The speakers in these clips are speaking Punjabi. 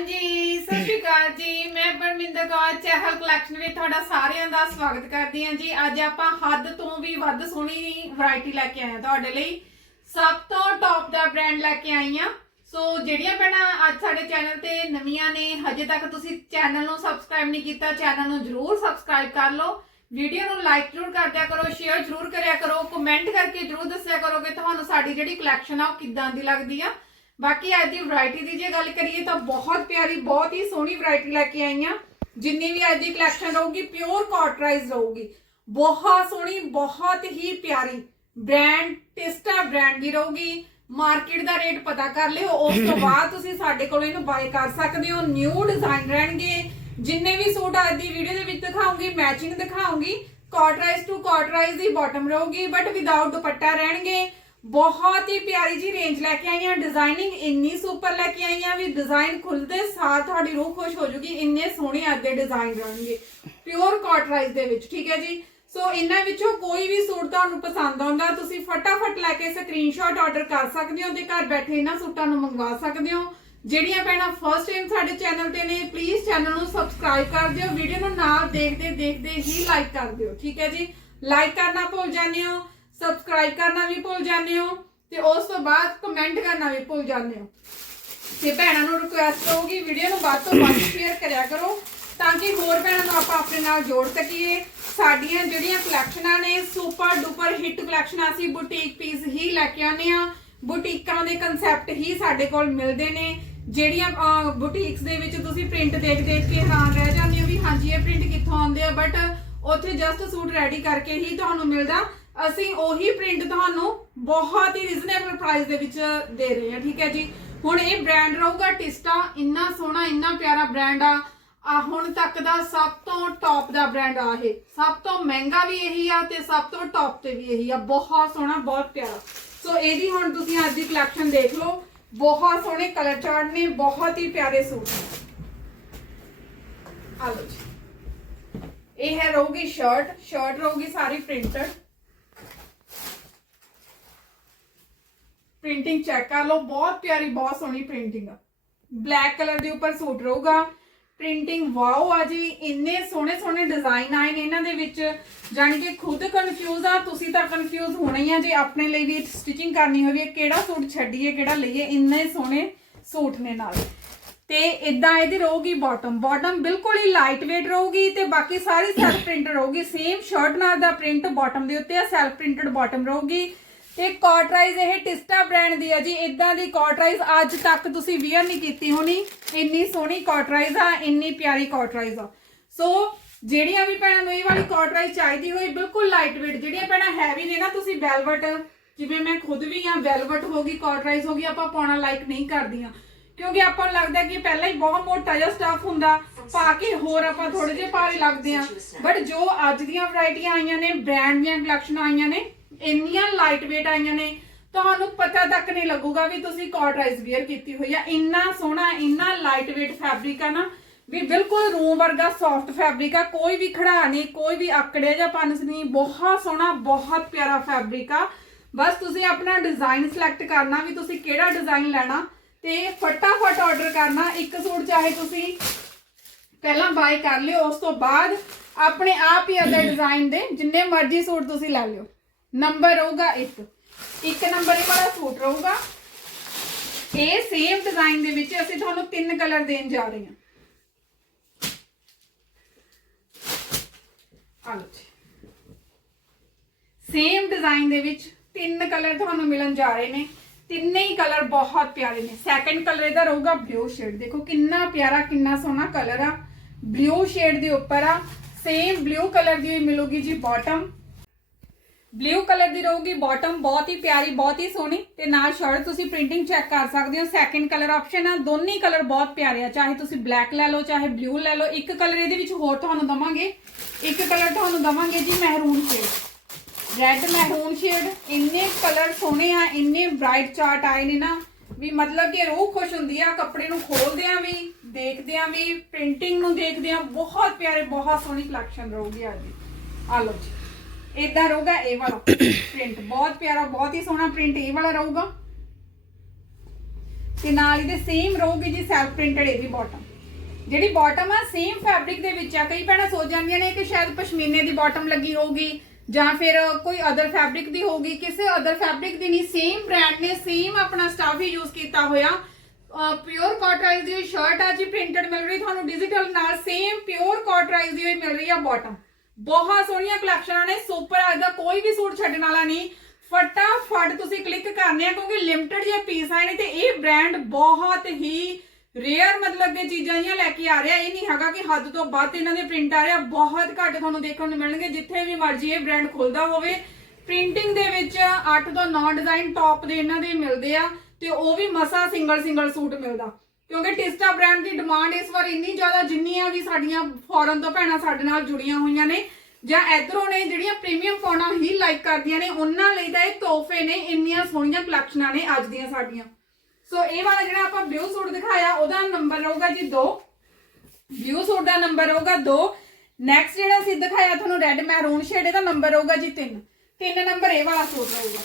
ਹਾਂਜੀ, ਸਤਿ ਸ਼੍ਰੀ ਅਕਾਲ ਜੀ। ਮੈਂ ਪਰਮਿੰਦਰ ਕੌਰ, ਚਹਿਲ ਕਲੈਕਸ਼ਨ ਵਿੱਚ ਤੁਹਾਡਾ ਸਾਰਿਆਂ ਦਾ ਸਵਾਗਤ ਕਰਦੀ ਹਾਂ ਜੀ। ਅੱਜ ਆਪਾਂ ਹੱਦ ਤੋਂ ਵੀ ਵੱਧ ਸੋਹਣੀ ਵੈਰਾਈਟੀ ਲੈ ਕੇ ਆਏ ਹਾਂ ਤੁਹਾਡੇ ਲਈ। ਸਭ ਤੋਂ ਟੌਪ ਦਾ ਬ੍ਰਾਂਡ ਲੈ ਕੇ ਆਈ ਹਾਂ। ਸੋ ਜਿਹੜੀਆਂ ਭੈਣਾਂ ਅੱਜ ਸਾਡੇ ਚੈਨਲ ਤੇ ਨਵੀਆਂ ਨੇ, ਹਜੇ ਤੱਕ ਤੁਸੀਂ ਚੈਨਲ ਨੂੰ ਸਬਸਕ੍ਰਾਈਬ ਨਹੀਂ ਕੀਤਾ ਚੈਨਲ ਨੂੰ ਜਰੂਰ ਸਬਸਕ੍ਰਾਈਬ ਕਰ ਲਓ। ਵੀਡੀਓ ਨੂੰ ਲਾਈਕ ਜਰੂਰ ਕਰਦਿਆ ਕਰੋ ਸ਼ੇਅਰ ਜਰੂਰ ਕਰਿਆ ਕਰੋ ਕਮੈਂਟ ਕਰਕੇ ਜਰੂਰ ਦੱਸਿਆ ਕਰੋ ਕਿ ਤੁਹਾਨੂੰ ਸਾਡੀ ਜਿਹੜੀ ਕਲੈਕਸ਼ਨ ਆ ਉਹ ਕਿੱਦਾਂ ਦੀ ਲੱਗਦੀ ਆ। ਬਾਕੀ ਅੱਜ ਦੀ ਵੈਰਾਈਟੀ ਦੀ ਜੇ ਗੱਲ ਕਰੀਏ ਤਾਂ ਬਹੁਤ ਪਿਆਰੀ ਬਹੁਤ ਹੀ ਸੋਹਣੀ ਵੈਰਾਈਟੀ ਲੈ ਕੇ ਆਈ ਆ। ਜਿੰਨੀ ਵੀ ਅੱਜ ਦੀ ਕਲੈਕਸ਼ਨ ਰਹੂਗੀ ਪਿਓਰ ਕਾਟਰਾਈਜ਼ ਰਹੂਗੀ। ਬਹੁਤ ਸੋਹਣੀ ਬਹੁਤ ਹੀ ਪਿਆਰੀ ਬ੍ਰਾਂਡ ਟਿਸਟਾ ਬ੍ਰਾਂਡ ਦੀ ਰਹੂਗੀ। ਮਾਰਕੀਟ ਦਾ ਰੇਟ ਪਤਾ ਕਰ ਲਿਓ। ਉਸ ਤੋਂ ਬਾਅਦ ਤੁਸੀਂ ਸਾਡੇ ਕੋਲੋਂ ਇਹਨੂੰ ਬਾਏ ਕਰ ਸਕਦੇ ਹੋ। ਨਿਊ ਡਿਜ਼ਾਈਨ ਰਹਿਣਗੇ। ਜਿੰਨੇ ਵੀ ਸੂਟ ਅੱਜ ਦੀ ਵੀਡੀਓ ਦੇ ਵਿੱਚ ਦਿਖਾਉਂਗੀ ਮੈਚਿੰਗ ਦਿਖਾਉਂਗੀ ਕਾਟਰਾਈਜ਼ ਟੂ ਕਾਟਰਾਈਜ਼ ਦੀ ਬਾਟਮ ਰਹੂਗੀ ਬਟ ਵਿਦਆਊਟ ਦੁਪੱਟਾ ਰਹਿਣਗੇ। ਬਹੁਤ ਹੀ ਪਿਆਰੀ ਜੀ ਰੇਂਜ ਲੈ ਕੇ ਆਈ ਹਾਂ ਡਿਜ਼ਾਈਨਿੰਗ ਇੰਨੀ ਸੁਪਰ ਲੈ ਕੇ ਆਈ ਵੀ ਡਿਜ਼ਾਈਨ ਖੁੱਲਦੇ ਸਾਰ ਤੁਹਾਡੀ ਰੂਹ ਖੁਸ਼ ਹੋ ਜੂਗੀ, ਇੰਨੇ ਸੋਹਣੇ ਅੱਜ ਡਿਜ਼ਾਈਨ ਰਹਿਣਗੇ ਪਿਓਰ ਕਾਟਰਾਈਜ਼ ਦੇ ਵਿੱਚ, ਠੀਕ ਹੈ ਜੀ? ਸੋ ਇਹਨਾਂ ਵਿੱਚੋਂ ਕੋਈ ਵੀ ਸੂਟ ਤੁਹਾਨੂੰ ਪਸੰਦ ਆਉਂਦਾ, ਤੁਸੀਂ ਫਟਾਫਟ ਲੈ ਕੇ ਸਕਰੀਨਸ਼ਾਟ ਆਰਡਰ ਕਰ ਸਕਦੇ ਹੋ ਤੇ ਘਰ ਬੈਠੇ ਇਹਨਾਂ ਸੂਟਾਂ ਨੂੰ ਮੰਗਵਾ ਸਕਦੇ ਹੋ। ਜਿਹੜੀਆਂ ਭੈਣਾਂ ਫਰਸਟ ਟਾਈਮ ਸਾਡੇ ਚੈਨਲ ਤੇ ਨੇ ਪਲੀਜ਼ ਚੈਨਲ ਨੂੰ ਸਬਸਕ੍ਰਾਈਬ ਕਰ ਦਿਓ ਵੀਡੀਓ ਨੂੰ ਨਾਲ ਦੇਖਦੇ ਦੇਖਦੇ ਹੀ ਲਾਈਕ ਕਰ ਦਿਓ, ਠੀਕ ਹੈ ਜੀ? ਲਾਈਕ ਕਰਨਾ ਭੁੱਲ ਜਾਂਦੇ ਹੋ। ਸਬਸਕ੍ਰਾਈਬ ਕਰਨਾ ਵੀ ਭੁੱਲ ਜਾਂਦੇ ਹੋ ਤੇ ਉਸ ਤੋਂ ਬਾਅਦ ਕਮੈਂਟ ਕਰਨਾ ਵੀ ਭੁੱਲ ਜਾਂਦੇ ਹੋ। ਤੇ ਭੈਣਾਂ ਨੂੰ ਰਿਕੁਐਸਟ ਹੋਊਗੀ ਵੀਡੀਓ ਨੂੰ ਵੱਧ ਤੋਂ ਵੱਧ ਸ਼ੇਅਰ ਕਰਿਆ ਕਰੋ ਤਾਂ ਕਿ ਹੋਰ ਭੈਣਾਂ ਨੂੰ ਆਪਾਂ ਆਪਣੇ ਨਾਲ ਜੋੜ ਸਕੀਏ। ਸਾਡੀਆਂ ਜਿਹੜੀਆਂ ਕਲੈਕਸ਼ਨਾਂ ਨੇ ਸੁਪਰ ਡੁਪਰ ਹਿੱਟ ਕਲੈਕਸ਼ਨਾਂ ਅਸੀਂ ਬੁਟੀਕ ਪੀਸ ਹੀ ਲੈ ਕੇ ਆਉਂਦੇ ਆ ਬੁਟੀਕਾਂ ਦੇ ਕਨਸੈਪਟ ਹੀ ਸਾਡੇ ਕੋਲ ਮਿਲਦੇ ਨੇ। ਜਿਹੜੀਆਂ ਬੁਟੀਕਸ ਦੇ ਵਿੱਚ ਤੁਸੀਂ ਪ੍ਰਿੰਟ ਦੇਖ ਦੇਖ ਕੇ ਹੈਰਾਨ ਰਹਿ ਜਾਂਦੇ ਹੋ ਵੀ ਹਾਂਜੀ, ਇਹ ਪ੍ਰਿੰਟ ਕਿੱਥੋਂ ਆਉਂਦੇ ਆ? ਬਟ ਉੱਥੇ ਜਸਟ ਸੂਟ ਰੈਡੀ ਕਰਕੇ ਹੀ ਤੁਹਾਨੂੰ ਮਿਲਦਾ। ਅਸੀਂ ਉਹੀ ਪ੍ਰਿੰਟ ਤੁਹਾਨੂੰ ਬਹੁਤ ਹੀ ਰੀਜ਼ਨੇਬਲ ਪ੍ਰਾਈਸ ਦੇ ਵਿੱਚ ਦੇ ਰਹੇ ਹਾਂ, ਠੀਕ ਹੈ ਜੀ? ਹੁਣ ਇਹ ਬ੍ਰਾਂਡ ਰਹੂਗਾ ਟਿਸਟਾ ਇੰਨਾ ਸੋਹਣਾ, ਇੰਨਾ ਪਿਆਰਾ ਬ੍ਰਾਂਡ ਆ। ਆ, ਹੁਣ ਤੱਕ ਦਾ ਸਭ ਤੋਂ ਟੌਪ ਦਾ ਬ੍ਰਾਂਡ ਆ ਇਹ। ਸਭ ਤੋਂ ਮਹਿੰਗਾ ਵੀ ਇਹੀ ਆ ਤੇ ਸਭ ਤੋਂ ਟੌਪ ਤੇ ਵੀ ਇਹੀ ਆ। ਬਹੁਤ ਸੋਹਣਾ, ਬਹੁਤ ਪਿਆਰਾ। ਸੋ ਇਹਦੀ ਹੁਣ ਤੁਸੀਂ ਅੱਜ ਦੀ ਕਲੈਕਸ਼ਨ ਦੇਖ ਲਓ। ਬਹੁਤ ਸੋਹਣੇ ਕਲਰ ਚਾਰਟ ਨੇ, ਬਹੁਤ ਹੀ ਪਿਆਰੇ ਸੂਟ ਨੇ। ਆ ਲਓ ਜੀ। ਇਹ ਹੈ, ਰਹੂਗੀ ਸ਼ਰਟ ਸ਼ਰਟ ਰਹੂਗੀ ਸਾਰੀ ਪ੍ਰਿੰਟਡ ਪ੍ਰਿੰਟਿੰਗ ਚੈੱਕ ਕਰ ਲਓ। ਬਹੁਤ ਪਿਆਰੀ, ਬਹੁਤ ਸੋਹਣੀ ਪ੍ਰਿੰਟਿੰਗ ਆ। ਬਲੈਕ ਕਲਰ ਦੇ ਉੱਪਰ ਸੂਟ ਰਹੂਗਾ। ਪ੍ਰਿੰਟਿੰਗ ਵਾਓ ਆ ਜੀ। ਇੰਨੇ ਸੋਹਣੇ ਸੋਹਣੇ ਡਿਜ਼ਾਈਨ ਆਏ ਨੇ ਇਹਨਾਂ ਦੇ ਵਿੱਚ। ਜਾਣੀ ਕਿ ਖੁਦ ਕਨਫਿਊਜ਼ ਆ, ਤੁਸੀਂ ਤਾਂ ਕਨਫਿਊਜ਼ ਹੋਣਾ ਹੀ ਆ ਜੇ ਆਪਣੇ ਲਈ ਵੀ ਸਟਿਚਿੰਗ ਕਰਨੀ ਹੋਵੇ। ਕਿਹੜਾ ਸੂਟ ਛੱਡੀਏ, ਕਿਹੜਾ ਲਈਏ? ਇੰਨੇ ਸੋਹਣੇ ਸੂਟ ਨੇ ਨਾਲ। ਤੇ ਇਦਾਂ ਇਹਦੀ ਰਹੂਗੀ ਬਾਟਮ ਬਾਟਮ ਬਿਲਕੁਲ ਹੀ ਲਾਈਟ weight ਰਹੂਗੀ ਤੇ ਬਾਕੀ ਸਾਰੀ ਸੈਲਫ ਪ੍ਰਿੰਟ ਰਹੂਗੀ। ਸੇਮ ਸ਼ਰਟ ਨਾਲ ਦਾ ਪ੍ਰਿੰਟ ਬਾਟਮ ਦੇ ਉੱਤੇ ਆ। ਸੈਲਫ ਪ੍ਰਿੰਟਡ ਬਾਟਮ ਰਹੂਗੀ। ਤੇ ਕਾਟਰਾਈਜ਼ ਇਹ ਟਿਸਟਾ ਬ੍ਰਾਂਡ ਦੀ ਆ ਜੀ। ਇਦਾਂ ਦੀ ਕਾਟਰਾਈਜ਼ ਅੱਜ ਤੱਕ ਤੁਸੀਂ ਵੇਅਰ ਨਹੀਂ ਕੀਤੀ ਹੋਣੀ। ਇੰਨੀ ਸੋਹਣੀ ਕਾਟਰਾਈਜ਼ ਆ, ਇੰਨੀ ਪਿਆਰੀ ਕਾਟਰਾਈਜ਼ ਆ। ਸੋ ਜਿਹੜੀਆਂ ਵੀ ਭੈਣਾਂ ਨੂੰ ਇਹ ਵਾਲੀ ਕਾਟਰਾਈਜ਼ ਚਾਹੀਦੀ ਹੋਈ, ਬਿਲਕੁਲ ਲਾਈਟ weight ਜਿਹੜੀਆਂ ਭੈਣਾਂ ਹੈਵੀ ਨੇ ਨਾ, ਤੁਸੀਂ ਵੈਲਵਟ ਜਿਵੇਂ ਮੈਂ ਖੁਦ ਵੀ ਆ ਵੈਲਵਟ ਹੋ ਗਈ ਕਾਟਰਾਈਜ਼ ਹੋ ਗਈ, ਆਪਾਂ ਪਾਉਣਾ ਲਾਈਕ ਨਹੀਂ ਕਰਦੀਆਂ। ਕਿਉਂਕਿ ਆਪਾਂ ਨੂੰ ਲੱਗਦਾ ਕਿ ਪਹਿਲਾਂ ਹੀ ਬਹੁਤ ਮੋਟਾ ਜਿਹਾ ਸਟਾਫ ਹੁੰਦਾ, ਪਾ ਕੇ ਹੋਰ ਆਪਾਂ ਥੋੜੇ ਜਿਹੇ ਭਾਰੇ ਲੱਗਦੇ ਆ। ਬਟ ਜੋ ਅੱਜ ਦੀਆਂ ਵੈਰਾਈਟੀਆਂ ਆਈਆਂ ਨੇ ਬ੍ਰਾਂਡ ਦੀਆਂ ਕਲੈਕਸ਼ਨਾਂ ਆਈਆਂ ਨੇ ਇੰਨੀਆਂ ਲਾਈਟ weight ਆਈਆਂ ਨੇ, ਤੁਹਾਨੂੰ ਪਤਾ ਤੱਕ ਨਹੀਂ ਲੱਗੂਗਾ ਵੀ ਤੁਸੀਂ ਕਾਟਰਾਈਜ਼ ਵੇਅਰ ਕੀਤੀ ਹੋਈ ਆ। ਇੰਨਾ ਸੋਹਣਾ, ਇੰਨਾ ਲਾਈਟ weight ਫੈਬਰਿਕ ਆ ਨਾ, ਵੀ ਬਿਲਕੁਲ ਰੂਮ ਵਰਗਾ ਸੌਫਟ ਫੈਬਰਿਕ ਆ, ਕੋਈ ਵੀ ਖੜਾ ਨਹੀਂ, ਕੋਈ ਵੀ ਆਕੜਿਆ ਜਾਂ ਪਨਸ ਨਹੀਂ, ਬਹੁਤ ਸੋਹਣਾ, ਬਹੁਤ ਪਿਆਰਾ ਫੈਬਰਿਕ ਆ। ਬਸ ਤੁਸੀਂ ਆਪਣਾ ਡਿਜ਼ਾਈਨ ਸਿਲੈਕਟ ਕਰਨਾ, ਵੀ ਤੁਸੀਂ ਕਿਹੜਾ ਡਿਜ਼ਾਈਨ ਲੈਣਾ, ਤੇ ਫਟਾਫਟ ਆਰਡਰ ਕਰਨਾ, ਇੱਕ ਸੂਟ ਚਾਹੇ ਤੁਸੀਂ ਪਹਿਲਾਂ ਬਾਈ ਕਰ ਲਿਓ, ਉਸ ਤੋਂ ਬਾਅਦ ਆਪਣੇ ਆਪ ਹੀ ਅਦਰ ਡਿਜ਼ਾਈਨ ਦੇ, ਜਿੰਨੇ ਮਰਜ਼ੀ ਸੂਟ ਤੁਸੀਂ ਲੈ ਲਿਓ। ਨੰਬਰ ਰਹੂਗਾ ਇੱਕ। ਇੱਕ ਨੰਬਰ ਇਹ ਵਾਲਾ ਸੂਟ ਰਹੂਗਾ। ਇਹ ਸੇਮ ਡਿਜ਼ਾਈਨ ਦੇ ਵਿੱਚ ਅਸੀਂ ਤੁਹਾਨੂੰ ਤਿੰਨ ਕਲਰ ਦੇਣ ਜਾ ਰਹੇ ਹਾਂ। ਸੇਮ ਡਿਜ਼ਾਈਨ ਦੇ ਵਿੱਚ ਤਿੰਨ ਕਲਰ ਤੁਹਾਨੂੰ ਮਿਲਣ ਜਾ ਰਹੇ ਨੇ। ਤਿੰਨੇ ਹੀ ਕਲਰ ਬਹੁਤ ਪਿਆਰੇ ਨੇ। ਸੈਕੰਡ ਕਲਰ ਇਹਦਾ ਰਹੂਗਾ ਬਲੂ ਸ਼ੇਡ ਦੇਖੋ ਕਿੰਨਾ ਪਿਆਰਾ, ਕਿੰਨਾ ਸੋਹਣਾ ਕਲਰ ਆ। ਬਲੂ ਸ਼ੇਡ ਦੇ ਉੱਪਰ ਆ। ਸੇਮ ਬਲੂ ਕਲਰ ਦੀ ਹੋਈ ਮਿਲੂਗੀ ਜੀ ਬਾਟਮ ਬਲੂ ਕਲਰ ਦੀ ਰਹੂਗੀ ਬਾਟਮ ਬਹੁਤ ਹੀ ਪਿਆਰੀ, ਬਹੁਤ ਹੀ ਸੋਹਣੀ, ਤੇ ਨਾਲ ਸ਼ਰਟ ਤੁਸੀਂ ਪ੍ਰਿੰਟਿੰਗ ਚੈੱਕ ਕਰ ਸਕਦੇ ਹੋ। ਸੈਕੰਡ ਕਲਰ ਆਪਸ਼ਨ ਆ, ਦੋਨੇ ਕਲਰ ਬਹੁਤ ਪਿਆਰੇ ਆ। ਚਾਹੇ ਤੁਸੀਂ ਬਲੈਕ ਲੈ ਲਓ, ਚਾਹੇ ਬਲੂ ਲੈ ਲਓ, ਇੱਕ ਕਲਰ ਇਹਦੇ ਵਿੱਚ ਹੋਰ ਤੁਹਾਨੂੰ ਦਵਾਂਗੇ। ਇੱਕ ਕਲਰ ਤੁਹਾਨੂੰ ਦਵਾਂਗੇ ਜੀ ਮਹਿਰੂਨ ਸ਼ੇਡ ਰੈੱਡ ਮਹਿਰੂਨ ਸ਼ੇਡ ਇੰਨੇ ਕਲਰ ਸੋਹਣੇ ਆ, ਇੰਨੇ ਬ੍ਰਾਈਟ ਚਾਰਟ ਆਏ ਨੇ ਨਾ, ਵੀ ਮਤਲਬ ਕਿ ਰੂਹ ਖੁਸ਼ ਹੁੰਦੀ ਆ, ਕੱਪੜੇ ਨੂੰ ਖੋਲਦੇ ਆ ਵੀ, ਦੇਖਦੇ ਆ ਵੀ ਪ੍ਰਿੰਟਿੰਗ ਨੂੰ ਦੇਖਦੇ ਆ, ਬਹੁਤ ਪਿਆਰੇ, ਬਹੁਤ ਸੋਹਣੀ ਕਲੈਕਸ਼ਨ ਰਹੂਗੀ ਅੱਜ ਦੀ। ਆ ਲਓ ਜੀ। ਇਦਾਂ ਰਹੂਗਾ, ਇਹ ਵਾਲਾ ਪ੍ਰਿੰਟ ਬਹੁਤ ਪਿਆਰਾ, ਬਹੁਤ ਹੀ ਸੋਹਣਾ ਪ੍ਰਿੰਟ ਇਹ ਵਾਲਾ ਰਹੂਗਾ। ਤੇ ਨਾਲ ਇਹਦੇ ਸੇਮ ਰਹੂਗੀ ਜੀ ਸੈਲਫ ਪ੍ਰਿੰਟਡ ਇਹਦੀ ਬਾਟਮ ਜਿਹੜੀ ਬਾਟਮ ਆ ਸੇਮ ਫੈਬਰਿਕ ਦੇ ਵਿੱਚ ਆ, ਕਈ ਭੈਣਾਂ ਸੋਚ ਜਾਂਦੀਆਂ ਨੇ ਕਿ ਸ਼ਾਇਦ ਪਸ਼ਮੀਨੇ ਦੀ ਬਾਟਮ ਲੱਗੀ ਹੋਊਗੀ, ਜਾਂ ਫਿਰ ਕੋਈ ਅਦਰ ਫੈਬਰਿਕ ਦੀ ਹੋਊਗੀ। ਕਿਸੇ ਅਦਰ ਫੈਬਰਿਕ ਦੀ ਨਹੀਂ ਸੇਮ ਬ੍ਰਾਂਡ ਨੇ ਸੇਮ ਆਪਣਾ ਸਟਾਫ ਹੀ ਯੂਜ਼ ਕੀਤਾ ਹੋਇਆ। ਪਿਓਰ ਕਾਟਰਾਈਜ਼ ਦੀ ਸ਼ਰਟ ਆ ਜੀ ਪ੍ਰਿੰਟਡ ਮਿਲ ਰਹੀ ਤੁਹਾਨੂੰ ਡਿਜੀਟਲ ਨਾਲ ਸੇਮ ਪਿਓਰ ਕਾਟਰਾਈਜ਼ ਦੀ ਹੋਈ ਮਿਲ ਰਹੀ ਆ ਬਾਟਮ ਬਹੁਤ ਸੋਹਣੀਆਂ ਕਲੈਕਸ਼ਨਾਂ ਨੇ ਸੁਪਰ ਅੱਜ ਦਾ ਕੋਈ ਵੀ ਸੂਟ ਛੱਡਣ ਵਾਲਾ ਨਹੀਂ। ਫਟਾਫਟ ਤੁਸੀਂ ਕਲਿੱਕ ਕਰਨੇ ਆ, ਕਿਉਂਕਿ ਲਿਮਟਿਡ ਜਿਹੇ ਪੀਸ ਆਏ ਨੇ ਤੇ ਇਹ ਬ੍ਰਾਂਡ ਬਹੁਤ ਹੀ ਰੇਅਰ ਮਤਲਬ ਕਿ ਚੀਜ਼ਾਂ ਹੀ ਲੈ ਕੇ ਆ ਰਿਹਾ। ਇਹ ਨਹੀਂ ਹੈਗਾ ਕਿ ਹੱਦ ਤੋਂ ਵੱਧ ਇਹਨਾਂ ਦੇ ਪ੍ਰਿੰਟ ਆ ਰਿਹਾ। ਬਹੁਤ ਘੱਟ ਤੁਹਾਨੂੰ ਦੇਖਣ ਨੂੰ ਮਿਲਣਗੇ, ਜਿੱਥੇ ਵੀ ਮਰਜ਼ੀ ਇਹ ਬ੍ਰਾਂਡ ਖੁੱਲਦਾ ਹੋਵੇ। ਪ੍ਰਿੰਟਿੰਗ ਦੇ ਵਿੱਚ 8 ਤੋਂ 9 ਡਿਜ਼ਾਈਨ ਟੌਪ ਦੇ ਇਹਨਾਂ ਦੇ ਮਿਲਦੇ ਆ, ਤੇ ਉਹ ਵੀ ਮਸਾ ਸਿੰਗਲ ਸਿੰਗਲ ਸੂਟ ਮਿਲਦਾ। ਕਿਉਂਕਿ ਟਿਸਟਾ ਬ੍ਰਾਂਡ ਦੀ ਡਿਮਾਂਡ ਇਸ ਵਾਰ ਇੰਨੀ ਜ਼ਿਆਦਾ ਜਿੰਨੀਆਂ ਵੀ ਸਾਡੀਆਂ ਫੋਰਨ ਤੋਂ ਭੈਣਾਂ ਸਾਡੇ ਨਾਲ ਜੁੜੀਆਂ ਹੋਈਆਂ ਨੇ। ਜਾਂ ਇਧਰੋਂ ਨੇ ਜਿਹੜੀਆਂ ਪ੍ਰੀਮੀਅਮ ਪਾਉਣਾ ਹੀ ਲਾਈਕ ਕਰਦੀਆਂ ਨੇ, ਉਹਨਾਂ ਲਈ ਤਾਂ ਇਹ ਤੋਹਫੇ ਨੇ, ਇੰਨੀਆਂ ਸੋਹਣੀਆਂ ਕਲੈਕਸ਼ਨਾਂ ਨੇ ਅੱਜ ਦੀਆਂ ਸਾਡੀਆਂ। ਸੋ ਇਹ ਵਾਲਾ ਜਿਹੜਾ ਆਪਾਂ ਬਲੂ ਸੂਟ ਦਿਖਾਇਆ, ਉਹਦਾ ਨੰਬਰ ਰਹੂਗਾ ਜੀ 2 ਬਲੂ ਸੂਟ ਦਾ ਨੰਬਰ ਰਹੂਗਾ 2 ਨੈਕਸਟ ਜਿਹੜਾ ਅਸੀਂ ਦਿਖਾਇਆ ਤੁਹਾਨੂੰ ਰੈੱਡ ਮੈਰੂਨ ਸ਼ੇਡ ਇਹਦਾ ਨੰਬਰ ਰਹੂਗਾ ਜੀ 3 ਤਿੰਨ ਨੰਬਰ ਇਹ ਵਾਲਾ ਸੂਟ ਰਹੂਗਾ।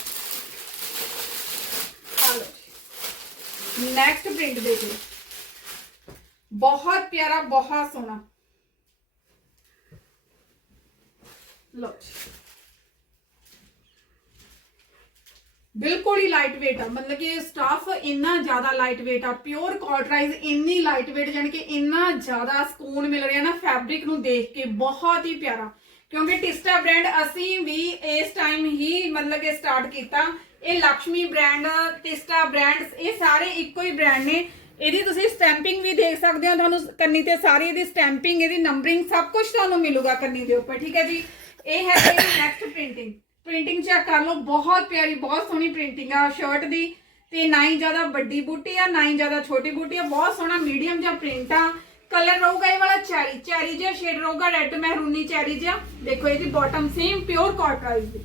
ਆ ਲਓ ਨੈਕਸਟ ਪ੍ਰਿੰਟ ਦੇਖੋ ਬਹੁਤ ਪਿਆਰਾ, ਬਹੁਤ ਸੋਹਣਾ। ਲਓ ਬਿਲਕੁਲ ਹੀ ਲਾਈਟ weight ਆ। ਮਤਲਬ ਕਿ ਸਟਾਫ ਇੰਨਾ ਜ਼ਿਆਦਾ ਲਾਈਟ weight ਆ। ਪਿਓਰ ਕਾਟਰਾਈਜ਼ ਇੰਨੀ ਲਾਈਟ weight ਜਾਨੀ ਕਿ ਇੰਨਾ ਜ਼ਿਆਦਾ ਸਕੂਨ ਮਿਲ ਰਿਹਾ ਨਾ ਫੈਬਰਿਕ ਨੂੰ ਦੇਖ ਕੇ। ਬਹੁਤ ਹੀ ਪਿਆਰਾ। ਕਿਉਂਕਿ ਟਿਸਟਾ ਬ੍ਰਾਂਡ ਅਸੀਂ ਵੀ ਇਸ ਟਾਈਮ ਹੀ ਮਤਲਬ ਕਿ ਸਟਾਰਟ ਕੀਤਾ। ਇਹ ਲక్ష్ਮੀ ਬ੍ਰਾਂਡ ਟਿਸਟਾ ਬ੍ਰਾਂਡ ਇਹ ਸਾਰੇ ਇੱਕੋ ਹੀ ਬ੍ਰਾਂਡ ਨੇ। ਇਹਦੀ ਤੁਸੀਂ ਸਟੈਂਪਿੰਗ ਵੀ ਦੇਖ ਸਕਦੇ ਹੋ, ਤੁਹਾਨੂੰ ਕੰਨੀ ਤੇ ਸਾਰੀ ਇਹਦੀ ਸਟੈਂਪਿੰਗ ਇਹਦੀ ਨੰਬਰਿੰਗ ਸਭ ਕੁਝ ਤੁਹਾਨੂੰ ਮਿਲੂਗਾ ਕੰਨੀ ਦੇ ਉੱਪਰ, ਠੀਕ ਹੈ ਜੀ? ਇਹ ਹੈ ਇਹਦੀ ਨੈਕਸਟ ਪ੍ਰਿੰਟਿੰਗ ਪ੍ਰਿੰਟਿੰਗ ਚੈੱਕ ਕਰ ਲਓ, ਬਹੁਤ ਪਿਆਰੀ, ਬਹੁਤ ਸੋਹਣੀ ਪ੍ਰਿੰਟਿੰਗ ਆ ਸ਼ਰਟ ਦੀ। ਤੇ ਨਾ ਹੀ ਜ਼ਿਆਦਾ ਵੱਡੀ ਬੂਟੀ ਆ, ਨਾ ਹੀ ਜ਼ਿਆਦਾ ਛੋਟੀ ਬੂਟੀ ਆ, ਬਹੁਤ ਸੋਹਣਾ ਮੀਡੀਅਮ ਜਿਹਾ ਪ੍ਰਿੰਟ ਆ। ਕਲਰ ਰਹੂਗਾ ਇਹ ਵਾਲਾ ਚੈਰੀ ਚੈਰੀ ਜਿਹਾ ਸ਼ੇਡ ਰਹੂਗਾ ਰੈੱਡ ਮਹਿਰੂਨੀ ਚੈਰੀ ਜਿਹਾ। ਦੇਖੋ ਇਹਦੀ ਬਾਟਮ ਸੇਮ ਪਿਓਰ ਕਾਟਰਾਈਜ਼ ਦੀ।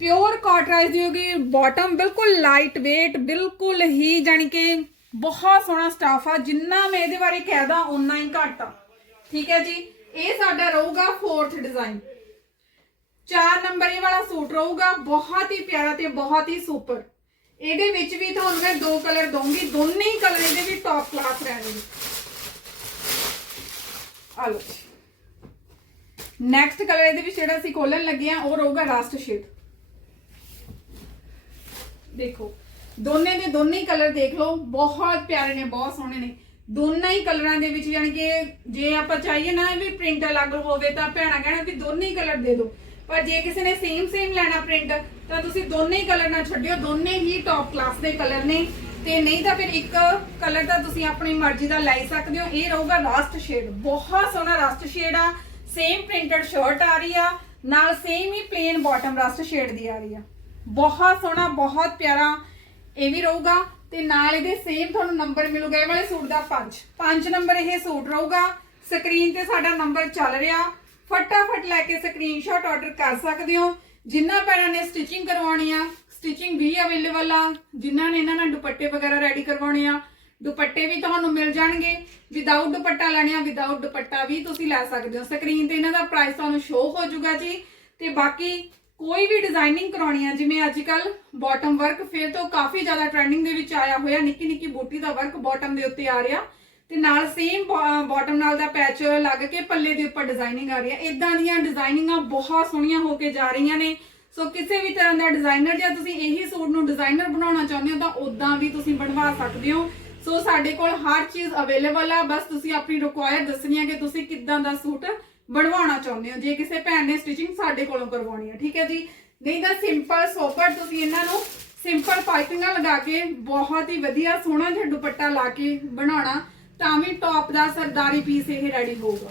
ਪਿਓਰ ਕਾਟਰਾਈਜ਼ ਦੀ ਹੋਗੀ ਬਾਟਮ ਬਿਲਕੁਲ ਲਾਈਟ weight ਬਿਲਕੁਲ ਹੀ ਜਾਨੀ ਕਿ ਬਹੁਤ ਸੋਹਣਾ ਸਟਾਫ ਆ, ਜਿੰਨਾ ਮੈਂ ਇਹਦੇ ਬਾਰੇ ਕਹਿਦਾ, ਓਨਾ ਹੀ ਘੱਟ ਆ। ਠੀਕ ਹੈ ਜੀ? ਇਹ ਸਾਡਾ ਰਹੂਗਾ 4th ਡਿਜ਼ਾਈਨ ਚਾਰ ਨੰਬਰ ਇਹ ਵਾਲਾ ਸੂਟ ਰਹੂਗਾ, ਬਹੁਤ ਹੀ ਪਿਆਰਾ ਤੇ ਬਹੁਤ ਹੀ ਸੁਪਰ ਇਹਦੇ ਵਿੱਚ ਵੀ ਤੁਹਾਨੂੰ ਮੈਂ ਦੋ ਕਲਰ ਦਊਂਗੀ, ਦੋਨੇ ਹੀ ਕਲਰ ਇਹਦੇ ਵੀ ਟੌਪ ਕਲਾਸ ਰਹਿਣਗੇ। ਆ ਲਓ ਨੈਕਸਟ ਕਲਰ ਇਹਦੇ ਵਿੱਚ ਜਿਹੜਾ ਅਸੀਂ ਖੋਲਣ ਲੱਗੇ ਆ, ਉਹ ਰਹੂਗਾ ਰਾਸਟ ਸ਼ੇਡ ਦੇਖੋ ਦੋਨੇ ਦੇ ਦੋਨੇ ਹੀ ਕਲਰ ਦੇਖ ਲਓ, ਬਹੁਤ ਪਿਆਰੇ ਨੇ, ਬਹੁਤ ਸੋਹਣੇ ਨੇ। ਦੋਨਾਂ ਹੀ ਕਲਰਾਂ ਦੇ ਵਿੱਚ ਯਾਨੀ ਕਿ ਜੇ ਆਪਾਂ ਚਾਹੀਏ ਨਾ ਵੀ ਪ੍ਰਿੰਟ ਅਲੱਗ ਹੋਵੇ ਤਾਂ ਭੈਣਾ ਕਹਿਣਾ ਵੀ ਦੋਨੇ ਹੀ ਕਲਰ ਦੇ ਦਿਓ। ਪਰ ਜੇ ਕਿਸੇ ਨੇ ਸੇਮ ਸੇਮ ਲੈਣਾ ਪ੍ਰਿੰਟ ਤਾਂ ਤੁਸੀਂ ਦੋਨੇ ਹੀ ਕਲਰ ਨਾ ਛੱਡਿਓ, ਦੋਨੇ ਹੀ ਟੌਪ ਕਲਾਸ ਦੇ ਕਲਰ ਨੇ। ਤੇ ਨਹੀਂ ਤਾਂ ਫਿਰ ਇੱਕ ਕਲਰ ਦਾ ਤੁਸੀਂ ਆਪਣੀ ਮਰਜ਼ੀ ਦਾ ਲੈ ਸਕਦੇ ਹੋ, ਇਹ ਰਹੂਗਾ ਲਾਸਟ ਸ਼ੇਡ ਬਹੁਤ ਸੋਹਣਾ ਰਸਟ ਸ਼ੇਡ ਆ ਸੇਮ ਪ੍ਰਿੰਟਡ ਸ਼ਰਟ ਆ ਰਹੀ ਆ, ਨਾਲ ਸੇਮ ਹੀ ਪਲੇਨ ਬਾਟਮ ਰਸਟ ਸ਼ੇਡ ਦੀ ਆ ਰਹੀ ਆ। ਬਹੁਤ ਸੋਹਣਾ, ਬਹੁਤ ਪਿਆਰਾ। ਇਹ ਵੀ ਰਹੂਗਾ ਤੇ ਨਾਲ ਇਹਦੇ ਸੇਮ ਤੁਹਾਨੂੰ ਨੰਬਰ ਮਿਲੂਗਾ, ਇਹ ਵਾਲੇ ਸੂਟ ਦਾ 5 5 ਨੰਬਰ ਇਹ ਸੂਟ ਰਹੂਗਾ। ਸਕਰੀਨ ਤੇ ਸਾਡਾ ਨੰਬਰ ਚੱਲ ਰਿਹਾ। ਫਟਾਫਟ ਲੈ ਕੇ ਸਕਰੀਨਸ਼ਾਟ ਆਰਡਰ ਕਰ ਸਕਦੇ ਹੋ। ਜਿਨ੍ਹਾਂ ਪੈਰਾਂ ਨੇ ਸਟਿਚਿੰਗ ਕਰਵਾਉਣੀ ਆ ਸਟਿਚਿੰਗ ਵੀ ਅਵੇਲੇਬਲ ਆ। ਜਿਨ੍ਹਾਂ ਨੇ ਇਹਨਾਂ ਨਾਲ ਦੁਪੱਟੇ ਵਗੈਰਾ ਰੈਡੀ ਕਰਵਾਉਣੇ ਆ, ਦੁਪੱਟੇ ਵੀ ਤੁਹਾਨੂੰ ਮਿਲ ਜਾਣਗੇ। ਵਿਦਆਊਟ ਦੁਪੱਟਾ ਲੈਣੇ ਆ ਵਿਦਆਊਟ ਦੁਪੱਟਾ ਵੀ ਤੁਸੀਂ ਲੈ ਸਕਦੇ ਹੋ। ਸਕਰੀਨ ਤੇ ਇਹਨਾਂ ਦਾ ਪ੍ਰਾਈਸ ਤੁਹਾਨੂੰ ਸ਼ੋ ਹੋ ਜਾਊਗਾ ਜੀ। ਤੇ ਬਾਕੀ ਕੋਈ ਵੀ ਡਿਜ਼ਾਈਨਿੰਗ ਕਰਾਉਣੀ ਆ, ਜਿਵੇਂ ਅੱਜ ਕੱਲ ਬਾਟਮ ਵਰਕ ਫਿਰ ਤੋਂ ਕਾਫੀ ਜ਼ਿਆਦਾ ਟ੍ਰੈਂਡਿੰਗ ਦੇ ਵਿੱਚ ਆਇਆ ਹੋਇਆ, ਨਿੱਕੀ ਨਿੱਕੀ ਬੂਟੀ ਦਾ ਵਰਕ ਬਾਟਮ ਦੇ ਉੱਤੇ ਆ ਰਿਹਾ। ਤੇ ਨਾਲ ਸੇਮ ਬਾਟਮ ਨਾਲ ਦਾ ਪੈਚ ਲੱਗ ਕੇ ਪੱਲੇ ਦੇ ਉੱਪਰ ਡਿਜ਼ਾਈਨਿੰਗ ਆ ਰਹੀ। ਹੈ ਇਦਾਂ ਦੀਆਂ ਡਿਜ਼ਾਈਨਿੰਗਾਂ ਬਹੁਤ ਸੋਹਣੀਆਂ ਹੋ ਕੇ ਜਾ ਰਹੀਆਂ ਨੇ। ਸੋ ਕਿਸੇ ਵੀ ਤਰ੍ਹਾਂ ਦਾ ਡਿਜ਼ਾਈਨਰ ਜਾਂ ਤੁਸੀਂ ਇਹੀ ਸੂਟ ਨੂੰ ਡਿਜ਼ਾਈਨਰ ਬਣਾਉਣਾ ਚਾਹੁੰਦੇ ਹੋ, ਤਾਂ ਉਦਾਂ ਵੀ ਤੁਸੀਂ ਬਣਵਾ ਸਕਦੇ ਹੋ। ਸੋ ਸਾਡੇ ਕੋਲ ਹਰ ਚੀਜ਼ ਅਵੇਲੇਬਲ ਆ। ਬਸ ਤੁਸੀਂ ਆਪਣੀ ਰਿਕੁਆਇਰ ਦੱਸਣੀ ਹੈ ਕਿ ਤੁਸੀਂ ਕਿੱਦਾਂ ਦਾ ਸੂਟ ਬਣਵਾਉਣਾ ਚਾਹੁੰਦੇ ਹੋ? ਜੇ ਕਿਸੇ ਭੈਣ ਨੇ ਸਟਿਚਿੰਗ ਸਾਡੇ ਕੋਲੋਂ ਕਰਵਾਉਣੀ ਹੈ ਠੀਕ ਹੈ ਜੀ? ਨਹੀਂ ਤਾਂ ਸਿੰਪਲ ਸੋਬਰ ਤੁਸੀਂ ਇਹਨਾਂ ਨੂੰ ਸਿੰਪਲ ਪਾਈਪਿੰਗਾਂ ਲਗਾ ਕੇ ਬਹੁਤ ਹੀ ਵਧੀਆ ਸੋਹਣਾ ਜਿਹਾ ਦੁਪੱਟਾ ਲਾ ਕੇ ਬਣਾਉਣਾ, ਤਾਂ ਵੀ ਟੌਪ ਦਾ ਸਰਦਾਰੀ ਪੀਸ ਇਹ ਰੈਡੀ ਹੋਊਗਾ।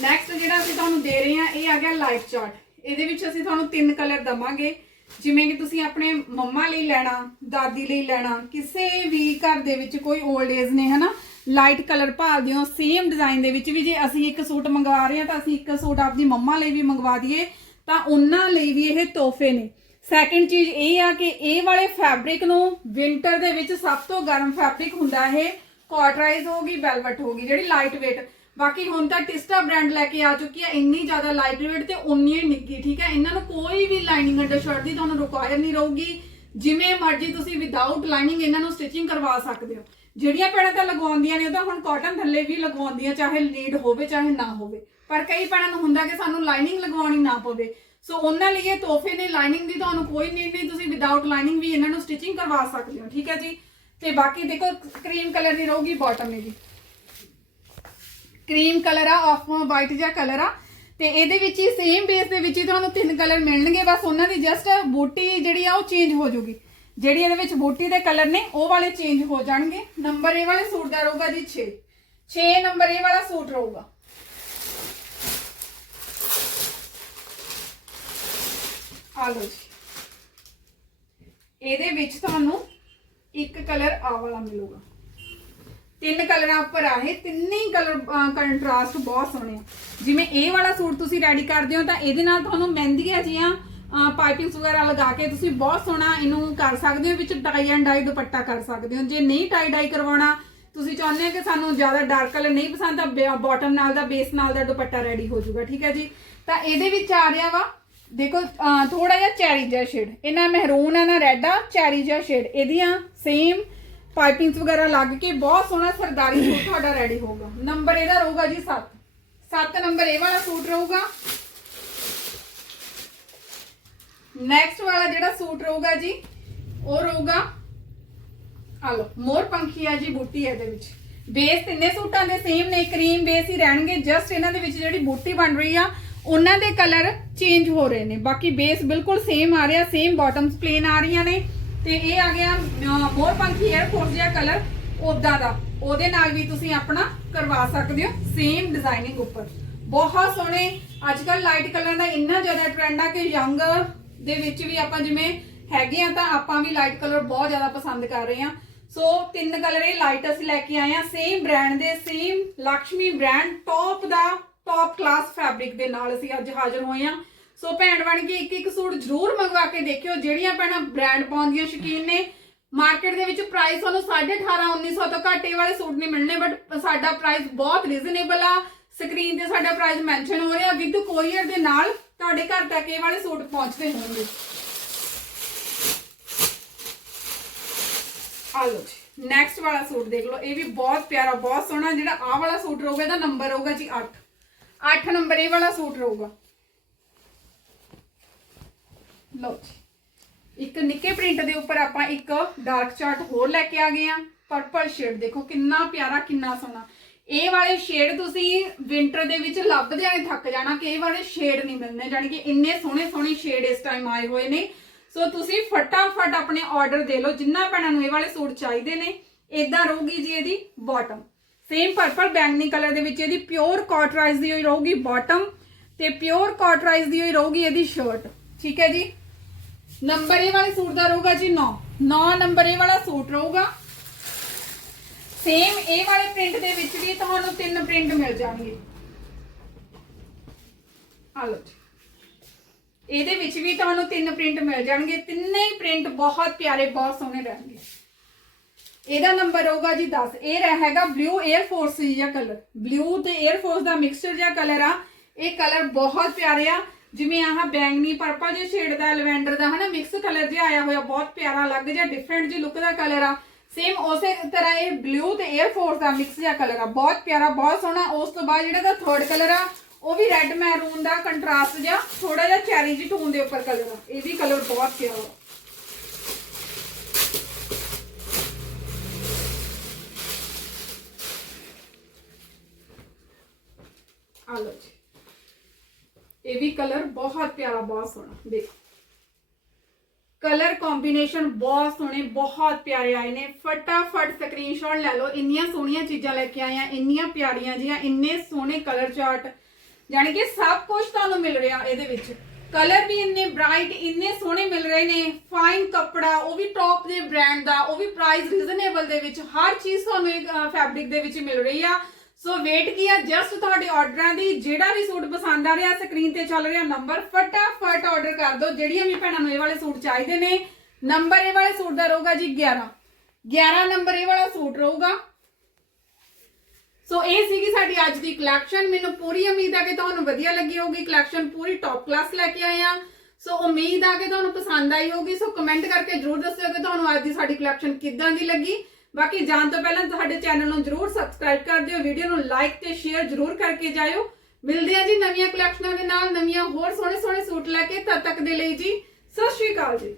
ਨੈਕਸਟ ਜਿਹੜਾ ਅਸੀਂ ਤੁਹਾਨੂੰ ਦੇ ਰਹੇ ਹਾਂ, ਇਹ ਆ ਗਿਆ ਲਾਈਫ ਚਾਰਟ ਇਹਦੇ ਵਿੱਚ ਅਸੀਂ ਤੁਹਾਨੂੰ ਤਿੰਨ ਕਲਰ ਦਵਾਂਗੇ। ਜਿਵੇਂ ਕਿ ਤੁਸੀਂ ਆਪਣੇ ਮੰਮਾ ਲਈ ਲੈਣਾ, ਦਾਦੀ ਲਈ ਲੈਣਾ, ਕਿਸੇ ਵੀ ਘਰ ਦੇ ਵਿੱਚ ਕੋਈ 올ਡ ਏਜ ਨੇ, ਹਨਾ? ਲਾਈਟ ਕਲਰ ਭਾਲਦੇ ਹੋ ਸੇਮ ਡਿਜ਼ਾਈਨ ਦੇ ਵਿੱਚ ਵੀ ਜੇ ਅਸੀਂ ਇੱਕ ਸੂਟ ਮੰਗਵਾ ਰਹੇ ਹਾਂ ਤਾਂ ਅਸੀਂ ਇੱਕ ਸੂਟ ਆਪਦੀ ਮੰਮਾ ਲਈ ਵੀ ਮੰਗਵਾ ਦਈਏ, ਤਾਂ ਉਹਨਾਂ ਲਈ ਵੀ ਇਹ ਤੋਹਫੇ ਨੇ। ਸੈਕੰਡ ਚੀਜ਼ ਇਹ ਆ ਕਿ ਇਹ ਵਾਲੇ ਫੈਬਰਿਕ ਨੂੰ ਵਿంటర్ ਦੇ ਵਿੱਚ ਸਭ ਤੋਂ ਗਰਮ ਫੈਬਰਿਕ ਹੁੰਦਾ ਇਹ ਕਾਟਰਾਈਜ਼ ਹੋਗੀ ਵੈਲਵਟ ਹੋਗੀ ਜਿਹੜੀ ਲਾਈਟ weight ਬਾਕੀ ਹੁਣ ਤਾਂ ਟਿਸਟਾ ਬ੍ਰਾਂਡ ਲੈ ਕੇ ਆ ਚੁੱਕੀ ਹੈ ਇੰਨੀ ਜ਼ਿਆਦਾ ਲਾਈਟ weight ਤੇ ਉਨੀ ਹੀ ਨਿੱਗੀ ਠੀਕ ਹੈ? ਇਹਨਾਂ ਨੂੰ ਕੋਈ ਵੀ ਲਾਈਨਿੰਗ ਅੰਡਰ ਸ਼ਰਟ ਦੀ ਤੁਹਾਨੂੰ ਰਿਕੁਆਇਰ ਨਹੀਂ ਰਹੂਗੀ। ਜਿਵੇਂ ਮਰਜ਼ੀ ਤੁਸੀਂ ਵਿਦਆਊਟ ਲਾਈਨਿੰਗ ਇਹਨਾਂ ਨੂੰ ਸਟਿਚਿੰਗ ਕਰਵਾ ਸਕਦੇ ਹੋ। ਜਿਹੜੀਆਂ ਭੈਣਾਂ ਤਾਂ ਲਗਵਾਉਂਦੀਆਂ ਨੇ, ਉਹ ਤਾਂ ਹੁਣ ਕਾਟਨ ਥੱਲੇ ਵੀ ਲਗਵਾਉਂਦੀਆਂ, ਚਾਹੇ ਲੀਡ ਹੋਵੇ, ਚਾਹੇ ਨਾ ਹੋਵੇ। ਪਰ ਕਈ ਭੈਣਾਂ ਨੂੰ ਹੁੰਦਾ ਕਿ ਸਾਨੂੰ ਲਾਈਨਿੰਗ ਲਗਵਾਉਣੀ ਨਾ ਪਵੇ। ਸੋ ਉਹਨਾਂ ਲਈ ਇਹ ਤੋਹਫੇ ਨੇ ਲਾਈਨਿੰਗ ਦੀ ਤੁਹਾਨੂੰ ਕੋਈ ਨੀਡ ਨਹੀਂ, ਤੁਸੀਂ ਵਿਦਆਊਟ ਲਾਈਨਿੰਗ ਵੀ ਇਹਨਾਂ ਨੂੰ ਸਟਿਚਿੰਗ ਕਰਵਾ ਸਕਦੇ ਹੋ, ਠੀਕ ਹੈ ਜੀ? ਤੇ ਬਾਕੀ ਦੇਖੋ ਕਰੀਮ ਕਲਰ ਦੀ ਰਹੂਗੀ ਬਾਟਮ ਇਹਦੀ। ਕਰੀਮ ਕਲਰ ਆ ਆਫ ਵਾਈਟ ਜਿਹਾ ਕਲਰ ਆ। ਤੇ ਇਹਦੇ ਵਿੱਚ ਹੀ ਸੇਮ ਬੇਸ ਦੇ ਵਿੱਚ ਹੀ ਤੁਹਾਨੂੰ ਤਿੰਨ ਕਲਰ ਮਿਲਣਗੇ, ਬਸ ਉਹਨਾਂ ਦੀ ਜਸਟ ਬੂਟੀ ਜਿਹੜੀ ਆ, ਉਹ ਚੇਂਜ ਹੋ ਜਾਊਗੀ ਜਿਹੜੀ ਇਹਦੇ ਵਿੱਚ ਬੂਟੀ ਦੇ ਕਲਰ ਨੇ, ਉਹ ਵਾਲੇ ਚੇਂਜ ਹੋ ਜਾਣਗੇ। ਨੰਬਰ ਇਹ ਵਾਲੇ ਸੂਟ ਦਾ ਰਹੂਗਾ ਜੀ 6 6 ਨੰਬਰ ਇਹ ਵਾਲਾ ਸੂਟ ਰਹੂਗਾ। ਆ ਲਓ ਜੀ। ਇਹਦੇ ਵਿੱਚ ਤੁਹਾਨੂੰ ਇੱਕ ਕਲਰ ਆ ਵਾਲਾ ਮਿਲੂਗਾ। ਤਿੰਨ ਕਲਰਾਂ ਉੱਪਰ ਆਏ, ਤਿੰਨੇ ਹੀ ਕਲਰ ਕੰਟਰਾਸਟ ਬਹੁਤ ਸੋਹਣੇ ਆ। ਜਿਵੇਂ ਇਹ ਵਾਲਾ ਸੂਟ ਤੁਸੀਂ ਰੈਡੀ ਕਰਦੇ ਹੋ, ਤਾਂ ਇਹਦੇ ਨਾਲ ਤੁਹਾਨੂੰ ਮਹਿੰਦੀਆਂ ਜੀਆਂ ਪਾਈਪਿੰਗਸ ਵਗੈਰਾ ਲਗਾ ਕੇ ਤੁਸੀਂ ਬਹੁਤ ਸੋਹਣਾ ਇਹਨੂੰ ਕਰ ਸਕਦੇ ਹੋ, ਵਿੱਚ ਟਾਈ ਐਂਡ ਡਾਈ ਦੁਪੱਟਾ ਕਰ ਸਕਦੇ ਹੋ। ਜੇ ਨਹੀਂ ਟਾਈ ਡਾਈ ਕਰਵਾਉਣਾ, ਤੁਸੀਂ ਚਾਹੁੰਦੇ ਹੋ ਕਿ ਸਾਨੂੰ ਜ਼ਿਆਦਾ ਡਾਰਕ ਕਲਰ ਨਹੀਂ ਪਸੰਦ, ਤਾਂ ਬਾਟਮ ਨਾਲ ਦਾ ਬੇਸ ਨਾਲ ਦਾ ਦੁਪੱਟਾ ਰੈਡੀ ਹੋ ਜਾਊਗਾ, ਠੀਕ ਹੈ ਜੀ? ਤਾਂ ਇਹਦੇ ਵਿੱਚ ਆ ਰਿਹਾ ਵਾ, ਦੇਖੋ ਥੋੜਾ ਜਿਹਾ ਚੈਰੀ ਜਿਹਾ ਸ਼ੇਡ ਇਹਨਾਂ ਮਹਿਰੂਨ ਆ, ਨਾ ਰੈੱਡ ਆ ਚੈਰੀ ਜਿਹਾ ਸ਼ੇਡ ਇਹਦੀਆਂ ਸੇਮ ਪਾਈਪਿੰਗਸ ਵਗੈਰਾ ਲੱਗ ਕੇ ਬਹੁਤ ਸੋਹਣਾ ਸਰਦਾਰੀ ਸੂਟ ਤੁਹਾਡਾ ਰੈਡੀ ਹੋਊਗਾ। ਨੰਬਰ ਇਹਦਾ ਰਹੂਗਾ ਜੀ 7 7 ਨੰਬਰ ਇਹ ਵਾਲਾ ਸੂਟ ਰਹੂਗਾ। ਨੈਕਸਟ ਵਾਲਾ ਜਿਹੜਾ ਸੂਟ ਰਹੂਗਾ ਜੀ ਉਹ ਰਹੂਗਾ ਆ ਲੋ ਮੋਰ ਪੰਖੀ ਆ ਜੀ ਬੂਟੀ ਇਹਦੇ ਵਿੱਚ। ਬੇਸ ਤਿੰਨੇ ਸੂਟਾਂ ਦੇ ਸੇਮ ਨੇ ਕਰੀਮ ਬੇਸ ਹੀ ਰਹਿਣਗੇ ਜਸਟ ਇਹਨਾਂ ਦੇ ਵਿੱਚ ਜਿਹੜੀ ਬੂਟੀ ਬਣ ਰਹੀ ਆ ਉਹਨਾਂ ਦੇ ਕਲਰ ਚੇਂਜ ਹੋ ਰਹੇ ਨੇ। ਬਾਕੀ ਬੇਸ ਬਿਲਕੁਲ ਸੇਮ ਆ ਰਿਹਾ ਸੇਮ ਬਾਟਮਸ ਪਲੇਨ ਆ ਰਹੀਆਂ ਨੇ। ਤੇ ਇਹ ਆ ਗਿਆ ਅਹ, ਮੋਰ ਪੰਖੀ 에ਅਰ ਫੋਰਸ ਜਿਹਾ ਕਲਰ ਉਦਾਂ ਦਾ। ਉਹਦੇ ਨਾਲ ਵੀ ਤੁਸੀਂ ਆਪਣਾ ਕਰਵਾ ਸਕਦੇ ਹੋ ਸੇਮ ਡਿਜ਼ਾਈਨਿੰਗ ਉੱਪਰ। ਬਹੁਤ ਸੋਹਣੇ ਅੱਜ ਕੱਲ ਲਾਈਟ ਕਲਰ ਦਾ ਇੰਨਾ ਜ਼ਿਆਦਾ ਟ੍ਰੈਂਡ ਆ ਕਿ ਯੰਗ ਦੇ ਵਿੱਚ ਵੀ ਆਪਾਂ ਜਿਵੇਂ ਹੈਗੇ ਆ ਤਾਂ ਆਪਾਂ ਵੀ ਲਾਈਟ ਕਲਰ ਬਹੁਤ ਜ਼ਿਆਦਾ ਪਸੰਦ ਕਰ ਰਹੇ ਆ ਸੋ ਤਿੰਨ ਕਲਰ ਇਹ ਲਾਈਟ ਅਸੀਂ ਲੈ ਕੇ ਆਏ ਆ ਸੇਮ ਬ੍ਰਾਂਡ ਦੇ ਸੇਮ ਲక్ష్ਮੀ ਬ੍ਰਾਂਡ ਟੌਪ ਦਾ ਟੌਪ ਕਲਾਸ ਫੈਬਰਿਕ ਦੇ ਨਾਲ ਅਸੀਂ ਅੱਜ ਹਾਜ਼ਰ ਹੋਏ ਆ ਸੋ ਭੈਣ ਬਣ ਕੇ ਇੱਕ ਇੱਕ ਸੂਟ ਜ਼ਰੂਰ ਮੰਗਵਾ ਕੇ ਦੇਖਿਓ, ਜਿਹੜੀਆਂ ਭੈਣਾਂ ਬ੍ਰਾਂਡ ਪਾਉਂਦੀਆਂ ਸ਼ੌਕੀਨ ਨੇ। ਮਾਰਕੀਟ ਦੇ ਵਿੱਚ ਪ੍ਰਾਈਸ ਤੁਹਾਨੂੰ 18.5 1900 ਤੋਂ ਘੱਟ ਇਹ ਵਾਲੇ ਸੂਟ ਨਹੀਂ ਮਿਲਣੇ ਬਟ ਸਾਡਾ ਪ੍ਰਾਈਸ ਬਹੁਤ ਰੀਜ਼ਨੇਬਲ ਆ। ਸਕਰੀਨ ਤੇ ਸਾਡਾ ਪ੍ਰਾਈਸ ਮੈਂਸ਼ਨ ਹੋ ਰਿਹਾ। ਵਿਦ ਕੋਰੀਅਰ ਦੇ ਨਾਲ ਤੁਹਾਡੇ ਘਰ ਤੱਕ ਇਹ ਵਾਲੇ ਸੂਟ ਪਹੁੰਚਦੇ ਹੋਣਗੇ। ਆ ਲਓ ਜੀ ਨੈਕਸਟ ਵਾਲਾ ਸੂਟ ਦੇਖ ਲਓ, ਇਹ ਵੀ ਬਹੁਤ ਪਿਆਰਾ, ਬਹੁਤ ਸੋਹਣਾ ਜਿਹੜਾ ਆਹ ਵਾਲਾ ਸੂਟ ਰਹੂਗਾ, ਇਹਦਾ ਨੰਬਰ ਹੋਊਗਾ ਜੀ 8 8 ਨੰਬਰ ਇਹ ਵਾਲਾ ਸੂਟ ਰਹੂਗਾ। ਲਓ ਜੀ, ਇੱਕ ਨਿੱਕੇ ਪ੍ਰਿੰਟ ਦੇ ਉੱਪਰ ਆਪਾਂ ਇੱਕ ਡਾਰਕ ਚਾਰਟ ਹੋਰ ਲੈ ਕੇ ਆ ਗਏ ਆ ਪਰਪਲ ਸ਼ੇਡ ਦੇਖੋ, ਕਿੰਨਾ ਪਿਆਰਾ, ਕਿੰਨਾ ਸੋਹਣਾ। ਇਹ ਵਾਲੇ ਸ਼ੇਡ ਤੁਸੀਂ ਵਿੰਟਰ ਦੇ ਵਿੱਚ ਲੱਭਦੇ ਨੇ ਥੱਕ ਜਾਣਾ ਕਿ ਇਹ ਵਾਲੇ ਸ਼ੇਡ ਨਹੀਂ ਮਿਲਣੇ, ਜਾਣੀ ਕਿ ਇੰਨੇ ਸੋਹਣੇ ਸੋਹਣੇ ਸ਼ੇਡ ਇਸ ਟਾਈਮ ਆਏ ਹੋਏ ਨੇ। ਸੋ ਤੁਸੀਂ ਫਟਾਫਟ ਆਪਣੇ ਆਰਡਰ ਦੇ ਲਓ, ਜਿੰਨਾ ਭੈਣਾਂ ਨੂੰ ਇਹ ਵਾਲੇ ਸੂਟ ਚਾਹੀਦੇ ਨੇ ਇਦਾਂ ਰਹੂਗੀ ਜੀ ਇਹਦੀ ਬਾਟਮ ਸੇਮ ਪਰਪਲ ਬੈਂਗਨੀ ਕਲਰ ਦੇ ਵਿੱਚ ਇਹਦੀ ਪਿਓਰ ਕਾਟਰਾਈਜ਼ ਦੀ ਹੋਈ ਰਹੂਗੀ ਬਾਟਮ ਤੇ ਪਿਓਰ ਕਾਟਰਾਈਜ਼ ਦੀ ਹੋਈ ਰਹੂਗੀ ਇਹਦੀ ਸ਼ਰਟ ਠੀਕ ਹੈ ਜੀ? ਨੰਬਰ ਇਹ ਵਾਲੇ ਸੂਟ ਦਾ ਰਹੂਗਾ ਜੀ 9 9 ਨੰਬਰ ਇਹ ਵਾਲਾ ਸੂਟ ਰਹੂਗਾ। ਸੇਮ ਇਹ ਵਾਲੇ ਪ੍ਰਿੰਟ ਦੇ ਵਿੱਚ ਵੀ ਤੁਹਾਨੂੰ ਤਿੰਨ ਪ੍ਰਿੰਟ ਮਿਲ ਜਾਣਗੇ। ਆ ਲਓ ਜੀ। ਇਹਦੇ ਵਿੱਚ ਵੀ ਤੁਹਾਨੂੰ ਤਿੰਨ ਪ੍ਰਿੰਟ ਮਿਲ ਜਾਣਗੇ। ਤਿੰਨੇ ਹੀ ਪ੍ਰਿੰਟ ਬਹੁਤ ਪਿਆਰੇ, ਬਹੁਤ ਸੋਹਣੇ ਰਹਿਣਗੇ। ਇਹਦਾ ਨੰਬਰ ਹੋਊਗਾ ਜੀ 10 ਇਹ ਰਹਿ ਹੈਗਾ ਬਲੂ 에ਅਰ ਫੋਰਸ ਜਿਹਾ ਕਲਰ ਬਲੂ ਤੇ 에ਅਰ ਫੋਰਸ ਦਾ ਮਿਕਸਚਰ ਜਿਹਾ ਕਲਰ ਆ। ਇਹ ਕਲਰ ਬਹੁਤ ਪਿਆਰੇ ਆ। ਜਿਵੇਂ ਆਹ ਬੈਂਗਨੀ ਪਰਪਲ ਜਿਹਾ ਸ਼ੇਡ ਦਾ ਲਵੈਂਡਰ ਦਾ, ਹਨਾ ਮਿਕਸ ਕਲਰ ਜਿਹਾ ਆਇਆ ਹੋਇਆ, ਬਹੁਤ ਪਿਆਰਾ ਲੱਗ ਜਿਹਾ ਡਿਫਰੈਂਟ ਜਿਹਾ ਲੁੱਕ ਦਾ ਕਲਰ ਆ। ਸੇਮ ਉਸੇ ਤਰ੍ਹਾਂ ਇਹ ਬਲੂ ਤੇ 에ਅਰ ਫੋਰਸ ਦਾ ਮਿਕਸ ਜਿਹਾ ਕਲਰ ਆ। ਬਹੁਤ ਪਿਆਰਾ, ਬਹੁਤ ਸੋਹਣਾ। ਉਸ ਤੋਂ ਬਾਅਦ ਜਿਹੜਾ ਦਾ ਥਰਡ ਕਲਰ ਆ, ਉਹ ਵੀ ਰੈੱਡ ਮੈਰੂਨ ਦਾ ਕੰਟਰਾਸਟ ਜਿਹਾ ਥੋੜਾ ਜਿਹਾ ਚੈਰੀ ਜੀ ਟੋਨ ਦੇ ਉੱਪਰ ਕਲਰ ਆ। ਇਹ ਵੀ ਕਲਰ ਬਹੁਤ ਪਿਆਰਾ। ਆ ਆ ਜੀ। ਇਹ ਵੀ ਕਲਰ ਬਹੁਤ ਪਿਆਰਾ, ਬਹੁਤ ਸੋਹਣਾ। ਦੇਖੋ। ਕਲਰ ਕੰਬੀਨੇਸ਼ਨ ਬਹੁਤ ਸੋਹਣੇ, ਬਹੁਤ ਪਿਆਰੇ ਆਏ ਨੇ। ਫਟਾਫਟ ਸਕਰੀਨਸ਼ਾਟ ਲੈ ਲਓ। ਇੰਨੀਆਂ ਸੋਹਣੀਆਂ ਚੀਜ਼ਾਂ ਲੈ ਕੇ ਆਏ ਆ, ਇੰਨੀਆਂ ਪਿਆਰੀਆਂ ਜੀਆਂ, ਇੰਨੇ ਸੋਹਣੇ ਕਲਰ ਚਾਰਟ। ਯਾਨੀ ਕਿ ਸਭ ਕੁਝ ਤੁਹਾਨੂੰ ਮਿਲ ਰਿਹਾ ਇਹਦੇ ਵਿੱਚ। ਕਲਰ ਵੀ ਇੰਨੇ ਬ੍ਰਾਈਟ, ਇੰਨੇ ਸੋਹਣੇ ਮਿਲ ਰਹੇ ਨੇ। ਫਾਈਨ ਕੱਪੜਾ, ਉਹ ਵੀ ਟੌਪ ਦੇ ਬ੍ਰਾਂਡ ਦਾ, ਉਹ ਵੀ ਪ੍ਰਾਈਸ ਰੀਜ਼ਨੇਬਲ ਦੇ ਵਿੱਚ। ਹਰ ਚੀਜ਼ ਤੁਹਾਨੂੰ ਇੱਕ ਫੈਬਰਿਕ ਦੇ ਵਿੱਚ ਮਿਲ ਰਹੀ ਆ। ਸੋ ਵੇਟ ਕੀ ਜਸਟ ਤੁਹਾਡੇ ਆਰਡਰਾਂ ਦੀ, ਜਿਹੜਾ ਵੀ ਸੂਟ ਪਸੰਦ ਆ ਰਿਹਾ ਸਕਰੀਨ ਤੇ ਚੱਲ ਰਿਹਾ ਨੰਬਰ ਫਟਾਫਟ ਆਰਡਰ ਕਰ ਦਿਓ। ਜਿਹੜੀਆਂ ਵੀ ਭੈਣਾਂ ਨੂੰ ਇਹ ਵਾਲੇ ਸੂਟ ਚਾਹੀਦੇ ਨੇ ਨੰਬਰ ਇਹ ਵਾਲੇ ਸੂਟ ਦਾ ਰਹੂਗਾ ਜੀ 11 11 ਨੰਬਰ ਇਹ ਵਾਲਾ ਸੂਟ ਰਹੂਗਾ। ਸੋ ਇਹ ਸੀਗੀ ਸਾਡੀ ਅੱਜ ਦੀ ਕਲੈਕਸ਼ਨ ਮੈਨੂੰ ਪੂਰੀ ਉਮੀਦ ਆ ਕਿ ਤੁਹਾਨੂੰ ਵਧੀਆ ਲੱਗੀ ਹੋਊਗੀ। ਕਲੈਕਸ਼ਨ ਪੂਰੀ ਟੌਪ ਕਲਾਸ ਲੈ ਕੇ ਆਏ ਆ। ਸੋ ਉਮੀਦ ਆ ਕਿ ਤੁਹਾਨੂੰ ਪਸੰਦ ਆਈ ਹੋਊਗੀ। ਸੋ ਕਮੈਂਟ ਕਰਕੇ ਜਰੂਰ ਦੱਸਿਓ ਕਿ ਤੁਹਾਨੂੰ ਅੱਜ ਦੀ ਸਾਡੀ ਕਲੈਕਸ਼ਨ ਕਿੱਦਾਂ ਦੀ ਲੱਗੀ। ਬਾਕੀ ਜਾਣ ਤੋਂ ਪਹਿਲਾਂ ਤੁਹਾਡੇ ਚੈਨਲ ਨੂੰ ਜਰੂਰ ਸਬਸਕ੍ਰਾਈਬ ਕਰ ਦਿਓ ਵੀਡੀਓ ਨੂੰ ਲਾਈਕ ਤੇ ਸ਼ੇਅਰ ਜਰੂਰ ਕਰਕੇ ਜਾਇਓ। ਮਿਲਦੇ ਆ ਜੀ ਨਵੀਆਂ ਕਲੈਕਸ਼ਨਾਂ ਦੇ ਨਾਲ, ਨਵੀਆਂ ਹੋਰ ਸੋਹਣੇ ਸੋਹਣੇ ਸੂਟ ਲੈ ਕੇ, ਤਦ ਤੱਕ ਦੇ ਲਈ ਜੀ, ਸਤਿ ਸ਼੍ਰੀ ਅਕਾਲ ਜੀ।